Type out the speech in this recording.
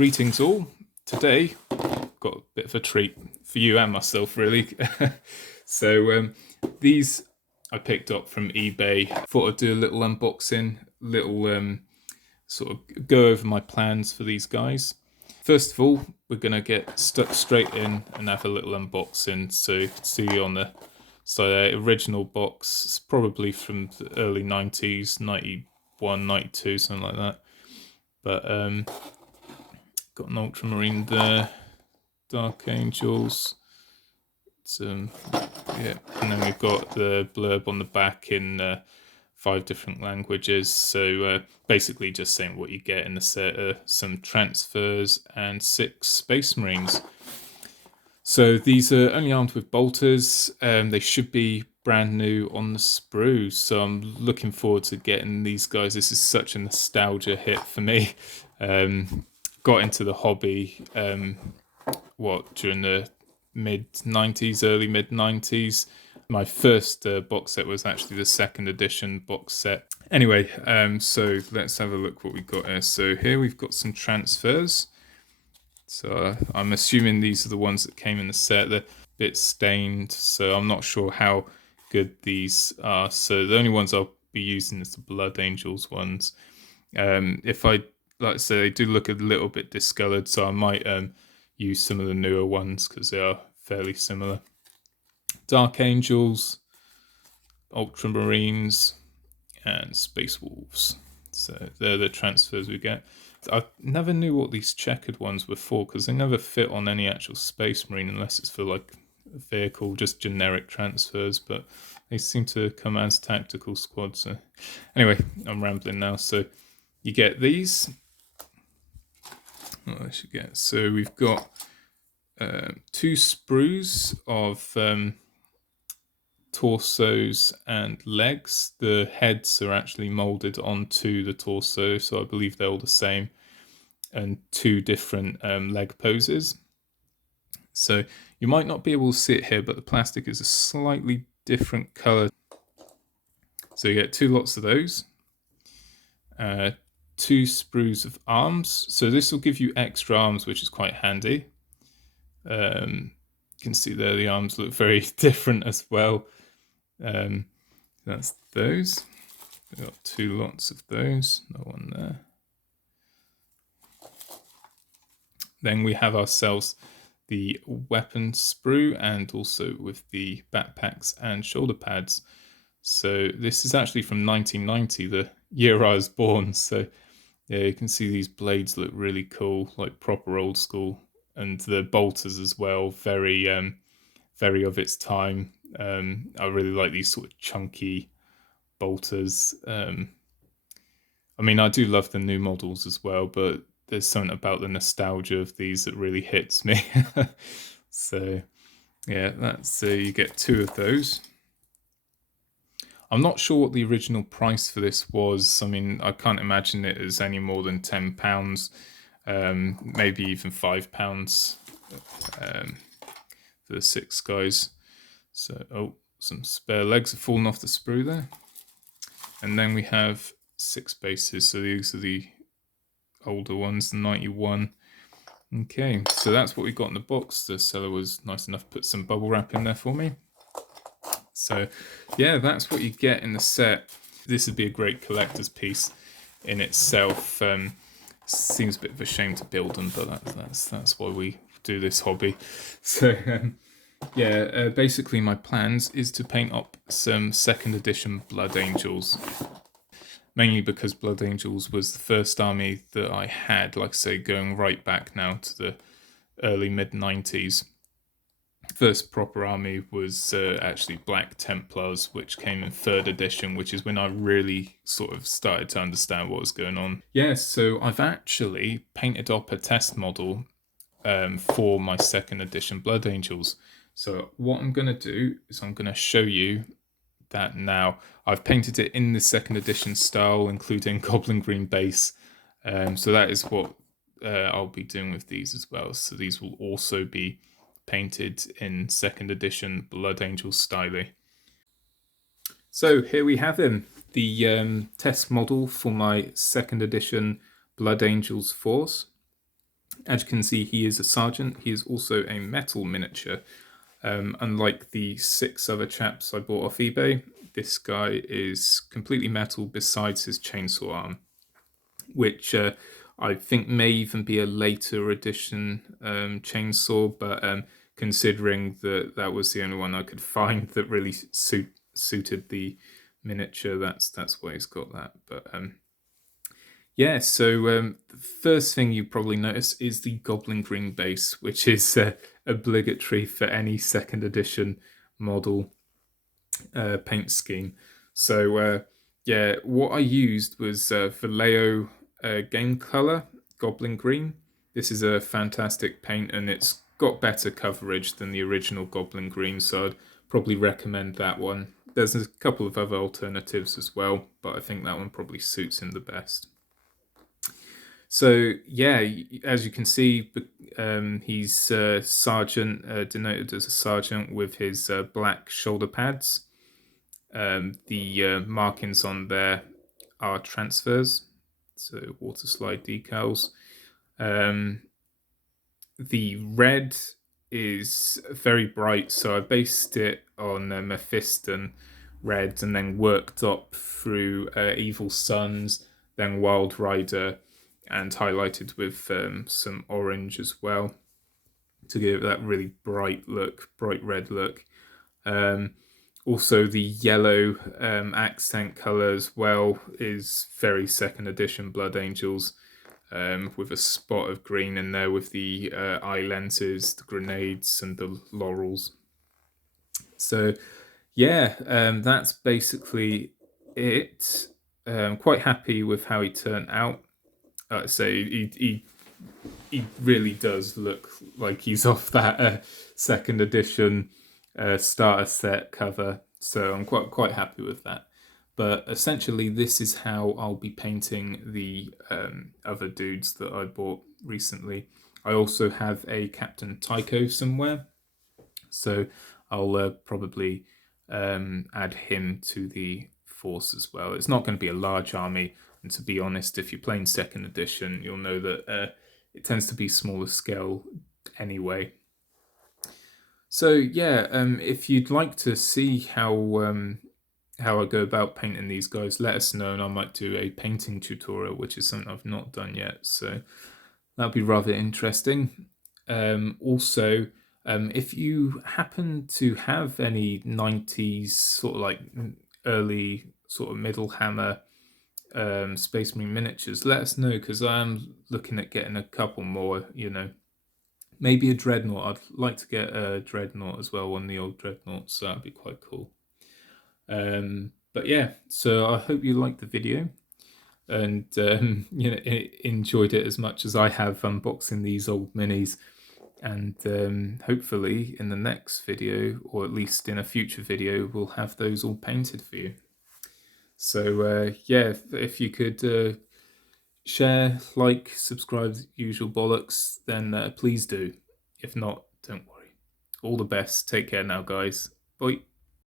Greetings all. Today, got a bit of a treat for you and myself, really. So these I picked up from eBay. Thought I'd do a little unboxing, little sort of go over my plans for these guys. First of all, we're going to get stuck straight in and have a little unboxing. So you can see on the side, original box, it's probably from the early 90s, 91, 92, something like that. But got an ultramarine there, Dark Angels, yeah, and then we've got the blurb on the back in 5 different languages. So basically just saying what you get in the set are some transfers and 6 Space Marines. So these are only armed with bolters. They should be brand new on the sprue. So I'm looking forward to getting these guys. This is such a nostalgia hit for me. Got into the hobby during the mid-90s, early mid-90s. My first box set was actually the 2nd edition box set. Anyway, so let's have a look what we've got here. So here we've got some transfers. So I'm assuming these are the ones that came in the set. They're a bit stained, so I'm not sure how good these are. So the only ones I'll be using is the Blood Angels ones. If I, like I say, they do look a little bit discolored, so I might use some of the newer ones because they are fairly similar. Dark Angels, Ultramarines, and Space Wolves. So they're the transfers we get. I never knew what these checkered ones were for because they never fit on any actual Space Marine unless it's for like a vehicle, just generic transfers, but they seem to come as tactical squads. So anyway, I'm rambling now. So you get these. What I should get. So we've got 2 sprues of torsos and legs. The heads are actually molded onto the torso, so I believe they're all the same, and 2 different leg poses. So you might not be able to see it here, but the plastic is a slightly different color. So you get 2 lots of those. 2 sprues of arms. So this will give you extra arms, which is quite handy. You can see there the arms look very different as well. That's those. We've got 2 lots of those. No one there. Then we have ourselves the weapon sprue and also with the backpacks and shoulder pads. So this is actually from 1990, the year I was born. So yeah, you can see these blades look really cool, like proper old school, and the bolters as well, very of its time. I really like these sort of chunky bolters. I mean, I do love the new models as well, but there's something about the nostalgia of these that really hits me. So yeah, that's you get 2 of those. I'm not sure what the original price for this was. I mean, I can't imagine it as any more than £10, maybe even £5 for the 6 guys. So, oh, some spare legs have fallen off the sprue there. And then we have 6 bases. So these are the older ones, the 91. Okay, so that's what we got in the box. The seller was nice enough to put some bubble wrap in there for me. So yeah, that's what you get in the set. This would be a great collector's piece in itself. Seems a bit of a shame to build them, but that's why we do this hobby. So yeah, basically my plans is to paint up some 2nd edition Blood Angels. Mainly because Blood Angels was the first army that I had, like I say, going right back now to the early mid-90s. First proper army was actually Black Templars, which came in 3rd edition, which is when I really sort of started to understand what was going on. Yeah, so I've actually painted up a test model for my 2nd edition Blood Angels. So what I'm going to do is I'm going to show you that now. I've painted it in the 2nd edition style, including Goblin Green base. So that is what I'll be doing with these as well. So these will also be painted in 2nd edition Blood Angel style. So here we have him, the test model for my 2nd edition Blood Angels force. As you can see, he is a sergeant. He is also a metal miniature. Unlike the 6 other chaps I bought off eBay, this guy is completely metal besides his chainsaw arm, which I think may even be a later edition chainsaw, but considering that that was the only one I could find that really suited the miniature, that's why he's got that. But yeah, so the first thing you probably notice is the Goblin Green base, which is obligatory for any second edition model paint scheme. So yeah, what I used was Vallejo Game Color Goblin Green. This is a fantastic paint, and it's got better coverage than the original Goblin Green, so I'd probably recommend that one. There's a couple of other alternatives as well, but I think that one probably suits him the best. So yeah, as you can see, he's sergeant, denoted as a sergeant with his black shoulder pads. The markings on there are transfers, so water slide decals. The red is very bright, so I based it on Mephiston red and then worked up through Evil Sons, then Wild Rider, and highlighted with some orange as well to give it that really bright red look. Also, the yellow accent colour as well is very second edition Blood Angels, with a spot of green in there with the eye lenses, the grenades, and the laurels. So yeah, that's basically it. Quite happy with how he turned out. So he really does look like he's off that second edition starter set cover. So I'm quite happy with that. But essentially, this is how I'll be painting the other dudes that I bought recently. I also have a Captain Tycho somewhere, so I'll probably add him to the force as well. It's not going to be a large army, and to be honest, if you're playing second edition, you'll know that it tends to be smaller scale anyway. So yeah, if you'd like to see how I go about painting these guys, let us know, and I might do a painting tutorial, which is something I've not done yet. So that'd be rather interesting. Also, if you happen to have any 90s sort of like early sort of middle hammer Space Marine miniatures, let us know, because I am looking at getting a couple more, maybe a Dreadnought. I'd like to get a Dreadnought as well, one of the old Dreadnoughts, so that'd be quite cool. But yeah, so I hope you liked the video and enjoyed it as much as I have unboxing these old minis. And hopefully in the next video, or at least in a future video, we'll have those all painted for you. So yeah, if you could share, like, subscribe, usual bollocks, then please do. If not, don't worry. All the best. Take care now, guys. Bye.